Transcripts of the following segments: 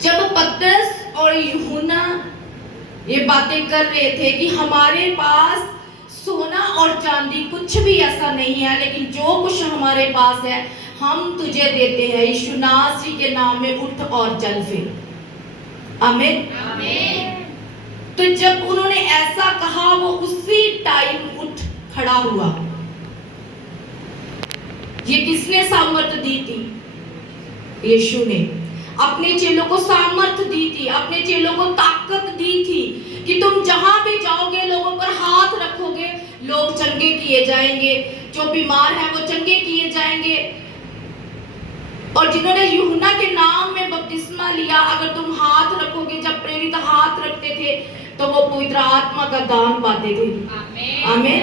जब पतरस और यूहन्ना ये बातें कर रहे थे कि हमारे पास सोना और चांदी कुछ भी ऐसा नहीं है, लेकिन जो कुछ हमारे पास है हम तुझे देते हैं, यीशु नासरी के नाम में उठ और चल फिर। आमीन आमीन। तो जब उन्होंने ऐसा कहा वो उसी टाइम उठ खड़ा हुआ। ये किसने सामर्थ्य दी थी? यीशु ने अपने चेलों को सामर्थ्य दी थी, अपने चेलों को ताकत दी थी कि तुम जहां भी जाओगे लोगों पर हाथ रखोगे, लोग चंगे किए जाएंगे, जो बीमार हैं वो चंगे किए जाएंगे। और जिन्होंने यूहन्ना के नाम में बपतिस्मा लिया, अगर तुम हाथ रखोगे, जब प्रेरित हाथ रखते थे तो वो पवित्र आत्मा का दान पाते थे। आमीन।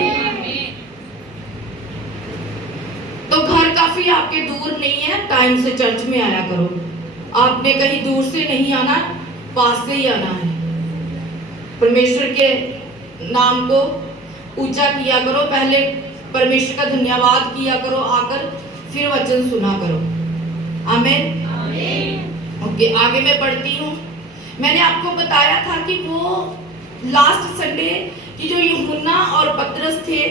तो घर काफी आपके दूर नहीं है, टाइम से चर्च में आया करो। आपने कहीं दूर से नहीं आना, पास से ही आना है। परमेश्वर के नाम को ऊंचा किया करो, पहले परमेश्वर का धन्यवाद किया करो आकर, फिर वचन सुना करो। आमीन आमीन। ओके, आगे मैं पढ़ती हूँ। मैंने आपको बताया था कि वो लास्ट संडे कि जो यूहन्ना और पतरस थे,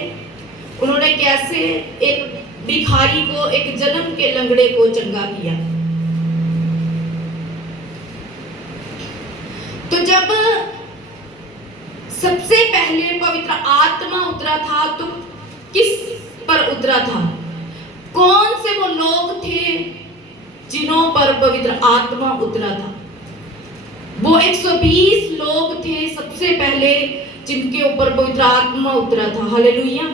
उन्होंने कैसे एक भिखारी को, एक जन्म के लंगड़े को चंगा किया। तो जब सबसे पहले पवित्र आत्मा उतरा था तो किस पर उतरा था? कौन से वो लोग थे जिन्हों पर पवित्र आत्मा उतरा था? वो 120 लोग थे सबसे पहले जिनके ऊपर पवित्र आत्मा उतरा था। हालेलुया।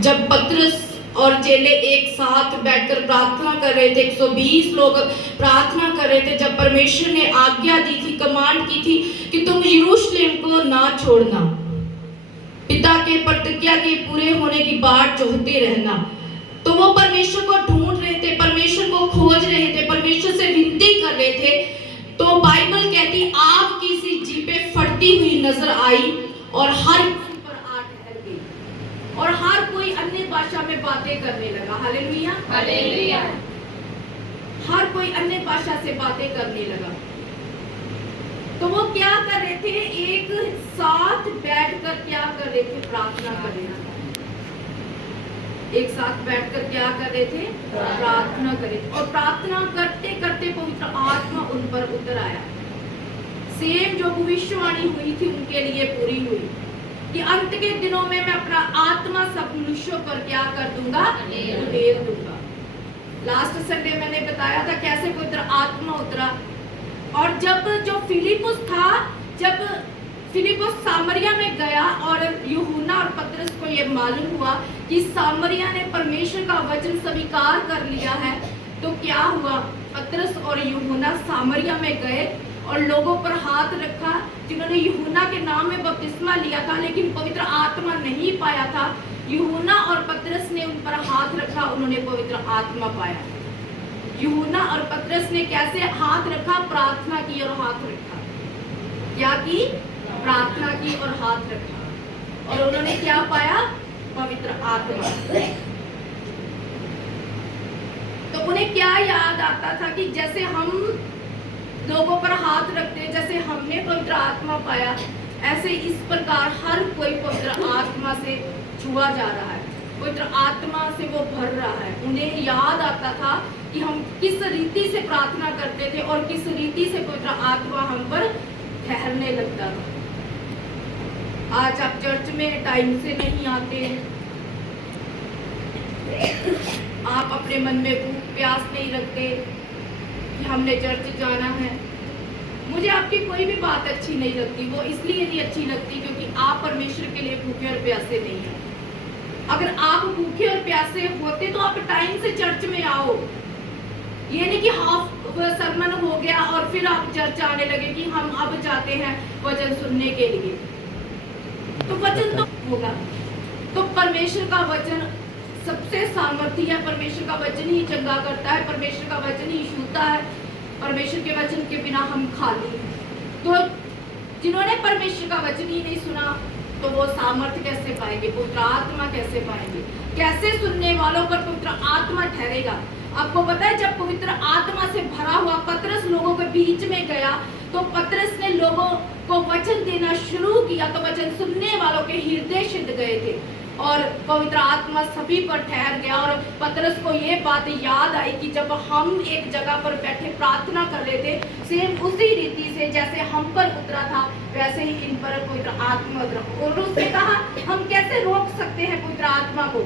जब पतरस और चेले एक साथ बैठकर प्रार्थना कर रहे थे, 120 लोग प्रार्थना कर रहे थे, जब परमेश्वर ने आज्ञा दी थी, कमांड की थी कि तुम यरूशलेम को ना छोड़ना, पिता के प्रतिज्ञा के पूरे होने की बाट जोहते रहना, तो वो परमेश्वर को ढूंढ रहे थे, परमेश्वर को खोज रहे थे, परमेश्वर से विनती कर रहे थे। तो बाइबल कहती आग की सी जीभें फटती हुई नजर आई और हर पर आ ठहर गई और हर कोई अन्य भाषा में बातें करने लगा। Hallelujah hallelujah. हर कोई अन्य भाषा से बातें करने लगा। तो वो क्या कर रहे थे? एक साथ बैठकर क्या कर रहे थे? प्रार्थना कर रहे थे। एक साथ बैठकर क्या कर रहे थे? प्रार्थना कर रहे थे। और प्रार्थना करते करते पवित्र आत्मा उन पर उतर आया। सेम जो भविष्यवाणी हुई थी उनके लिए पूरी हुई कि अंत के दिनों में मैं अपना आत्मा सब मनुष्यों पर क्या कर दूंगा? उड़ेल दूंगा। लास्ट संडे मैंने बताया था कैसे पवित्र आत्मा उतरा। और जब जो फिलिपुस था, जब फिलिपुस सामरिया में गया और यूहन्ना और पतरस को ये मालूम हुआ कि सामरिया ने परमेश्वर का वचन स्वीकार कर लिया है, तो क्या हुआ? पतरस और यूहन्ना सामरिया में गए और लोगों पर हाथ रखा जिन्होंने यूहन्ना के नाम में बपतिस्मा लिया था लेकिन पवित्र आत्मा नहीं पाया था। यूहन्ना और पतरस ने उन पर हाथ रखा, उन्होंने पवित्र आत्मा पाया। यूहन्ना और पतरस ने कैसे हाथ रखा? प्रार्थना की और हाथ रखा। क्या की? प्रार्थना की और हाथ रखा। और उन्होंने क्या पाया? पवित्र आत्मा। तो उन्हें क्या याद आता था कि जैसे हम लोगों पर हाथ रखते हैं, जैसे हमने पवित्र आत्मा पाया, ऐसे इस प्रकार हर कोई पवित्र आत्मा से छुआ जा रहा है, पवित्र आत्मा से वो भर रहा है। उन्हें याद आता था कि हम किस रीति से प्रार्थना करते थे और किस रीति से पवित्र आत्मा हम पर ठहरने लगता था। आज आप चर्च में टाइम से नहीं आते, आप अपने मन में भूख प्यास नहीं रखते कि हमने चर्च जाना है। मुझे आपकी कोई भी बात अच्छी नहीं लगती, वो इसलिए नहीं अच्छी लगती क्योंकि आप परमेश्वर के लिए भूखे और प्यासे नहीं हैं। अगर आप भूखे और प्यासे होते तो आप टाइम से चर्च में आओ। ये नहीं कि हाफ सरमन हो गया और फिर आप चर्च आने लगे कि हम अब जाते हैं वचन सुनने के लिए। तो वचन तो होगा। तो परमेश्वर का वचन सबसे सामर्थ्य है, परमेश्वर का वचन ही चंगा करता है, परमेश्वर का वचन ही छूता है। परमेश्वर के वचन के बिना हम खाली हैं। तो जिन्होंने परमेश्वर का वचन ही नहीं सुना तो वो सामर्थ्य कैसे पाएंगे? पवित्र आत्मा कैसे पाएंगे? कैसे सुनने वालों पर पवित्र आत्मा ठहरेगा? आपको पता है जब पवित्र आत्मा तो पतरस ने लोगों को वचन देना शुरू किया, तो वचन सुनने वालों के हृदय सिद्ध गए थे और पवित्र आत्मा सभी पर ठहर गया। और पतरस को ये बात याद आई कि जब हम एक जगह पर बैठे प्रार्थना कर रहे थे, सेम उसी रीति से जैसे हम पर उतरा था वैसे ही इन पर पवित्र आत्मा उतरा। और उसने कहा, हम कैसे रोक सकते हैं पवित्र आत्मा को?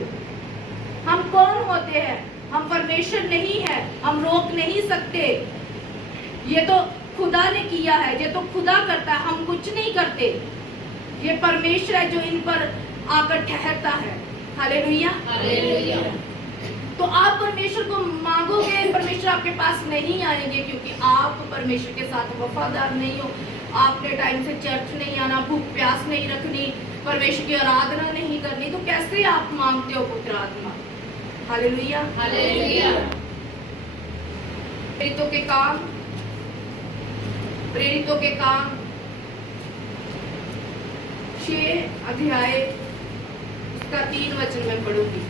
हम कौन होते हैं? हम परमेश्वर नहीं है, हम रोक नहीं सकते। ये तो खुदा ने किया है, ये तो खुदा करता है, हम कुछ नहीं करते। ये परमेश्वर है जो इन पर आकर ठहरता है। Hallelujah, hallelujah. तो आप परमेश्वर को मांगोगे, परमेश्वर आपके पास नहीं आएंगे, क्योंकि आप परमेश्वर के साथ वफादार नहीं हो। आपने टाइम से चर्च नहीं आना, भूख प्यास नहीं रखनी, परमेश्वर की आराधना नहीं करनी, तो कैसे आप मांगते हो पुत्र आत्मा? Hallelujah, hallelujah. प्रेरितों के काम, प्रेरितों के काम 6 अध्याय का 3 वचन में पढ़ूंगी।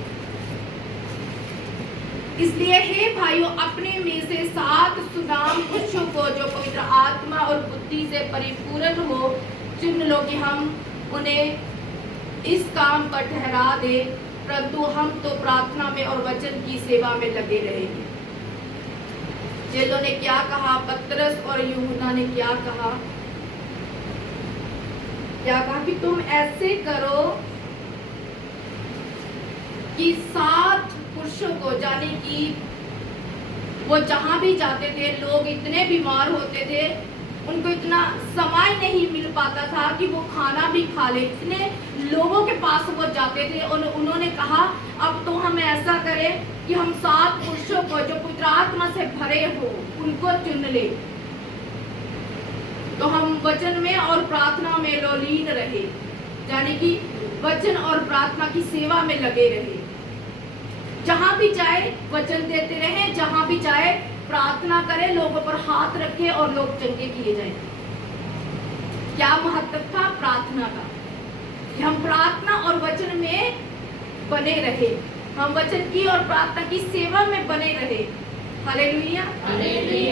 इसलिए हे भाइयों, अपने में से 7 सुदाम पुरुषों को जो पवित्र आत्मा और बुद्धि से परिपूर्ण हो चुन लो कि हम उन्हें इस काम पर ठहरा दे, परंतु हम तो प्रार्थना में और वचन की सेवा में लगे रहेंगे। चेलों ने क्या कहा? पतरस और यूहन्ना ने क्या कहा? क्या कहा कि तुम ऐसे करो कि 7 पुरुषों को, जाने कि वो जहां भी जाते थे लोग इतने बीमार होते थे, उनको इतना समय नहीं मिल पाता था कि वो खाना भी खा ले, इतने लोगों के पास वो जाते थे। और उन्होंने कहा, अब तो हम ऐसा करें कि हम 7 पुरुषों को जो पवित्र आत्मा से भरे हो उनको चुन ले, तो हम वचन में और प्रार्थना में लोलीन रहे, यानी कि वचन और प्रार्थना की सेवा में लगे रहे। जहां भी जाए वचन देते रहे, जहां भी जाए प्रार्थना करें, लोगों पर हाथ रखे और लोग चंगे किए जाएं। क्या महत्व था प्रार्थना का? कि हम प्रार्थना और वचन में बने रहे, हम वचन की और प्रार्थना की सेवा में बने रहे। Hallelujah, hallelujah.